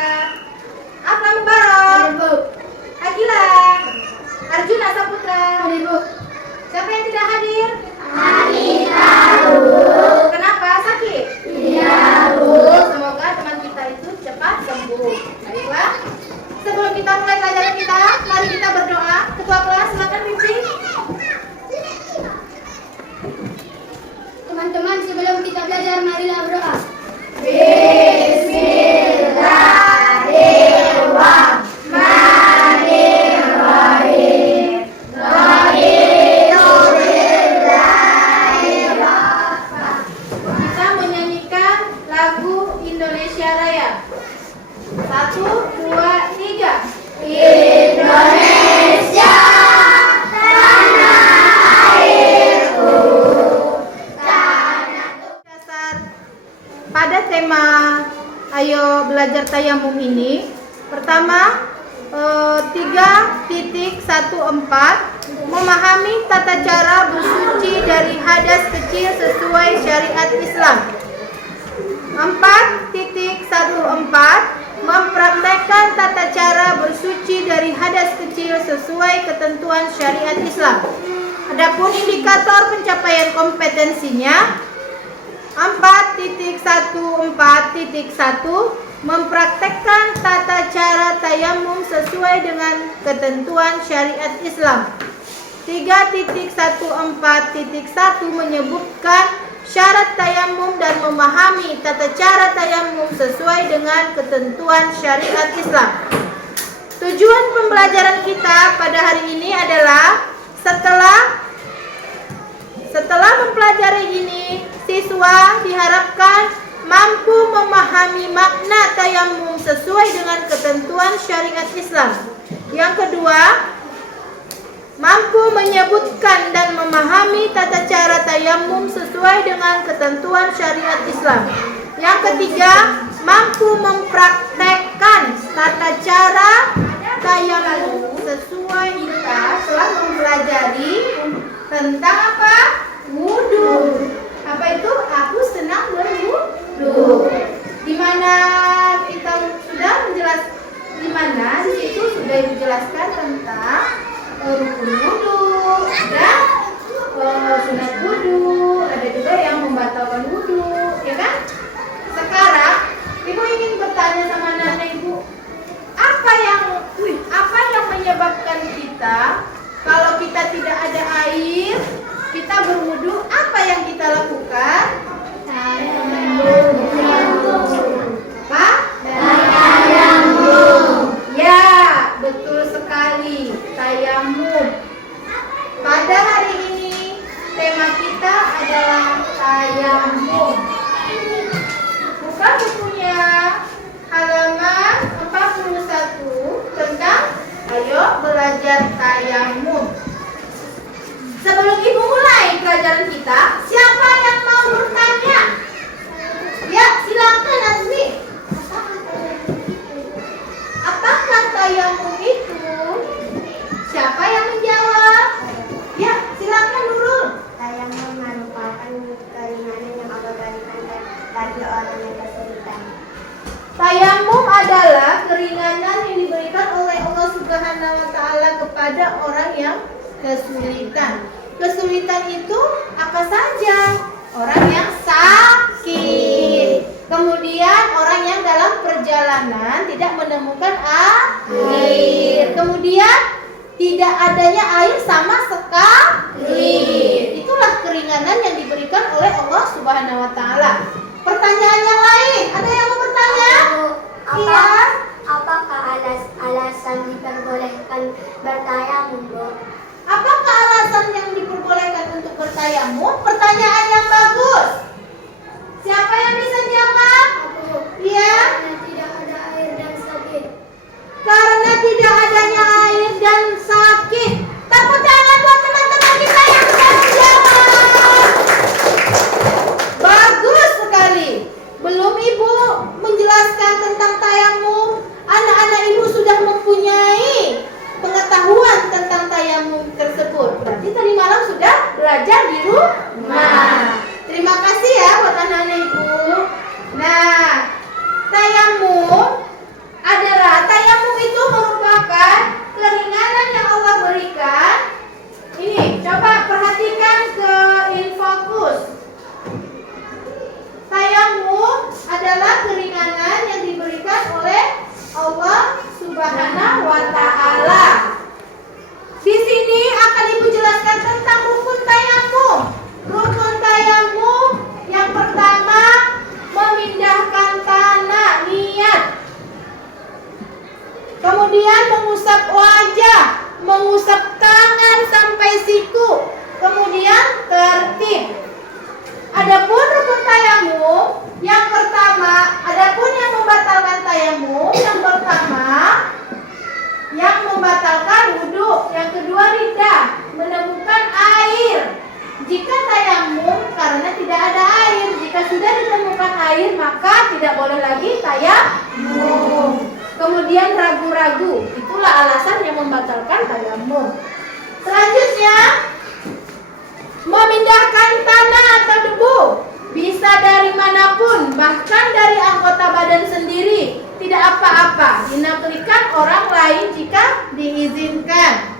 mereka. Akmal Mubarok, Agila, Arjuna Saputra. Siapa yang tidak hadir? Anita. Kenapa? Sakit? Iya, Bu. Semoga teman kita itu cepat sembuh. Baiklah. Sebelum kita mulai pelajaran kita, mari kita berdoa. Ketua kelas, silakan pimpin. Teman-teman, sebelum kita belajar, marilah berdoa. Kita menyanyikan lagu Indonesia Raya. 1, 2, 3. Indonesia, tanah airku, Dasar pada tema Ayo Belajar Tayamum ini, pertama 3.14 memahami tata cara bersuci dari hadas kecil sesuai syariat Islam. 4.14 mempraktekkan tata cara bersuci dari hadas kecil sesuai ketentuan syariat Islam. Adapun indikator pencapaian kompetensinya 4.14.1 mempraktekkan tata cara tayamum sesuai dengan ketentuan syariat Islam. 3.14.1 menyebutkan syarat tayamum dan memahami tata cara tayamum sesuai dengan ketentuan syariat Islam. Tujuan pembelajaran kita pada hari ini adalah setelah mempelajari ini, siswa diharapkan mampu memahami makna tayamum sesuai dengan ketentuan syariat Islam. Yang kedua, mampu menyebutkan dan memahami tata cara tayamum sesuai dengan ketentuan syariat Islam. Yang ketiga, mampu mempraktekkan tata cara tayamum sesuai kita telah mempelajari tentang apa? Wudu. Apa itu? Aku senang berwudu. Di mana kita sudah menjelaskan, di mana di situ sudah dijelaskan tentang rukun wudu, ada sunat wudu, ada juga yang membatalkan wudu, ya kan? Sekarang ibu ingin bertanya sama anak ibu, apa yang menyebabkan kita kalau kita tidak ada air, kita berwudu, apa yang kita lakukan? Apa? Tayamum. Ya, betul sekali. Tayamum. Pada hari ini tema kita adalah tayamum. Buka bukunya halaman 41 tentang Ayo Belajar Tayamum. Sebelum ibu mulai pelajaran kita, siapa yang mau bertanya? Ya, silakan Azmi. Apakah tayamum itu? Siapa yang menjawab? Ya, silakan Nurul. Tayamum merupakan keringanan yang Allah berikan bagi orang yang kesulitan. Tayamum adalah keringanan yang diberikan oleh Allah Subhanahu wa taala kepada orang yang kesulitan. Kesulitan itu apa saja? Orang yang sakit. Kemudian orang yang dalam perjalanan tidak menemukan air. Kemudian tidak adanya air sama sekali. Itulah keringanan yang diberikan oleh Allah Subhanahu wa taala. Pertanyaan yang lain, ada yang mau bertanya? Iya. Apakah alasan diperbolehkan bertayamum, Bu? Apakah alasan yang diperbolehkan untuk bertayamum? Pertanyaan yang bagus. Siapa yang bisa jawab? Iya. Tidak ada air dan sakit. Karena tidak adanya air dan sakit. Tepuk tangan buat teman-teman kita yang sudah menjawab. Bagus sekali. Belum ibu menjelaskan tentang tayamum, anak-anak ibu sudah mempunyai pengetahuan tentang tayamum tersebut. Berarti tadi malam sudah belajar di rumah. Terima kasih ya buat anak-anak ibu. Nah, tayamum kemudian mengusap wajah, mengusap tangan sampai siku, kemudian tertib. Adapun rukun tayamum yang pertama, adapun yang membatalkan tayamum yang pertama, yang membatalkan wudhu, yang kedua lidah, menemukan air. Jika tayamum karena tidak ada air, jika sudah ditemukan air maka tidak boleh lagi tayamum. Kemudian ragu-ragu, itulah alasan yang membatalkan tayamum. Selanjutnya, memindahkan tanah atau debu, bisa dari manapun, bahkan dari anggota badan sendiri, tidak apa-apa. Dinafikan orang lain jika diizinkan.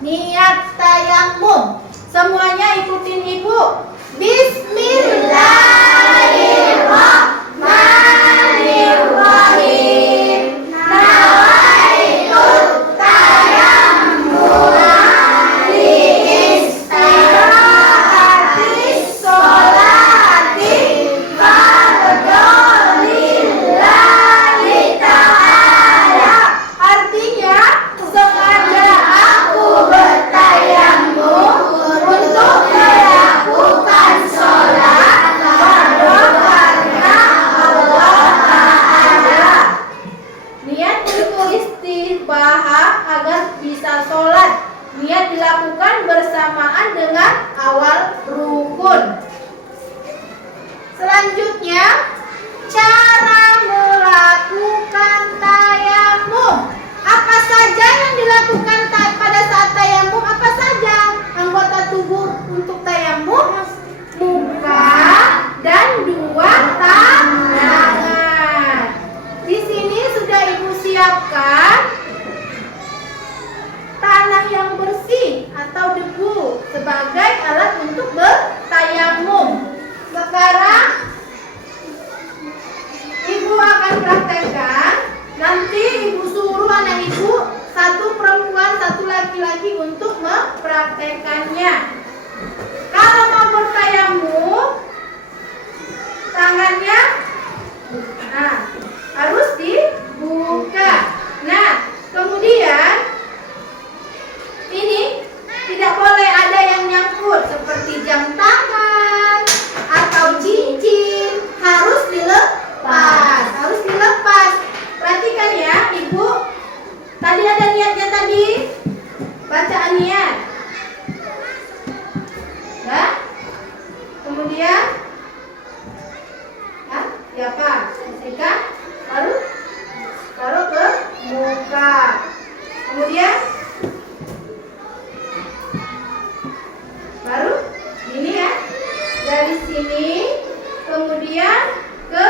Niat tayamum, semuanya ikutin ibu. Bismillahirrahmanirrahim. Nawaitut tayammum liistirahatis sholati fardhu lillahi ta'ala. Artinya, sengaja aku bertayamum untuk melakukan sholat fardhu karena Allah Ta'ala. Niat untuk istibahah agar bisa sholat. Niat dilakukan bersamaan dengan awal rukun. Selanjutnya, cara melakukan tayamum. Apa saja yang dilakukan pada saat tayamum? Apa saja anggota tubuh untuk tayamum? Muka dan dua tangan. Di sini sudah ibu siapkan tanah yang bersih atau debu sebagai alat untuk bertayamum. Sekarang ibu akan praktekkan. Nanti ibu suruh anak ibu, satu perempuan, satu laki-laki untuk mempraktekannya. Kalau mau bertayamum, tangannya harus dibuka. Nah, kemudian ini tidak boleh ada yang nyangkut seperti jam tangan atau cincin, harus dilepas, harus dilepas. Perhatikan ya, ibu. Tadi ada niatnya tadi, bacaan niat. Ya. Kemudian, siapa? Bersihkan, baru taruh ke muka. Kemudian baru ini ya, dari sini kemudian ke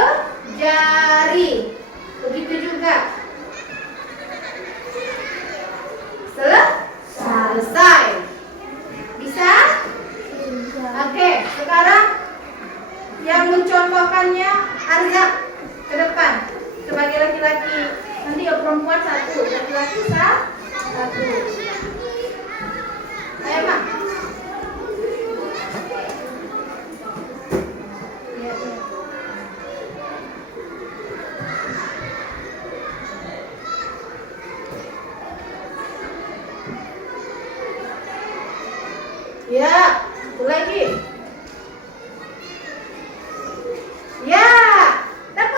jari, begitu juga. Selesai. Bisa? Oke, sekarang yang mencontohkannya Arza ke depan sebagai laki-laki. Nanti ya perempuan satu, laki-laki satu. Ayo Mak. Ya, satu lagi. Ya, dapat.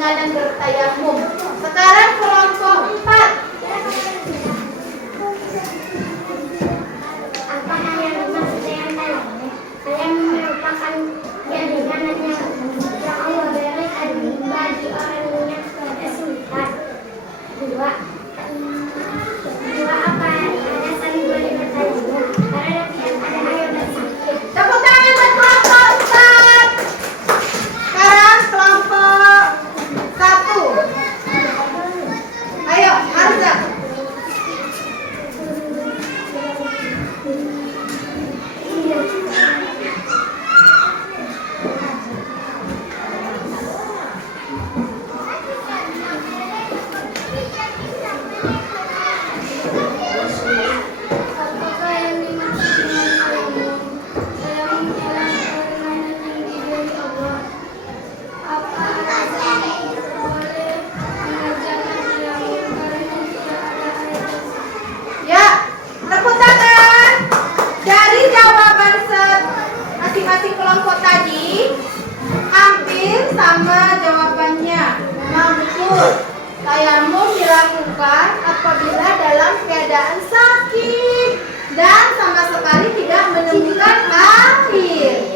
keringanan bertayamum. Sekarang kelompok 4. Apa yang dimaksud dengan tayamum? Tayamum merupakan keringanan yang Allah berikan bagi orang yang kesulitan. Dua, apa alasan boleh bertayamum? Karena tidak ada air dan sakit. Tepuk tangan buat kelompok 4. Sekarang kelompok 1. Ayo, Arza. Apakah yang dimaksud dengan tayamum? Tayamum ialah keringanan yang diberi Allah. Apa alasan boleh mengerjakan tayamum? Karena tidak ada air dan sakit. Ya, tepuk tangan. Dari jawaban masing-masing kelompok tadi hampir sama jawabannya. Mampu. Tayamum dilakukan apabila dalam keadaan sakit dan sama sekali tidak menemukan air.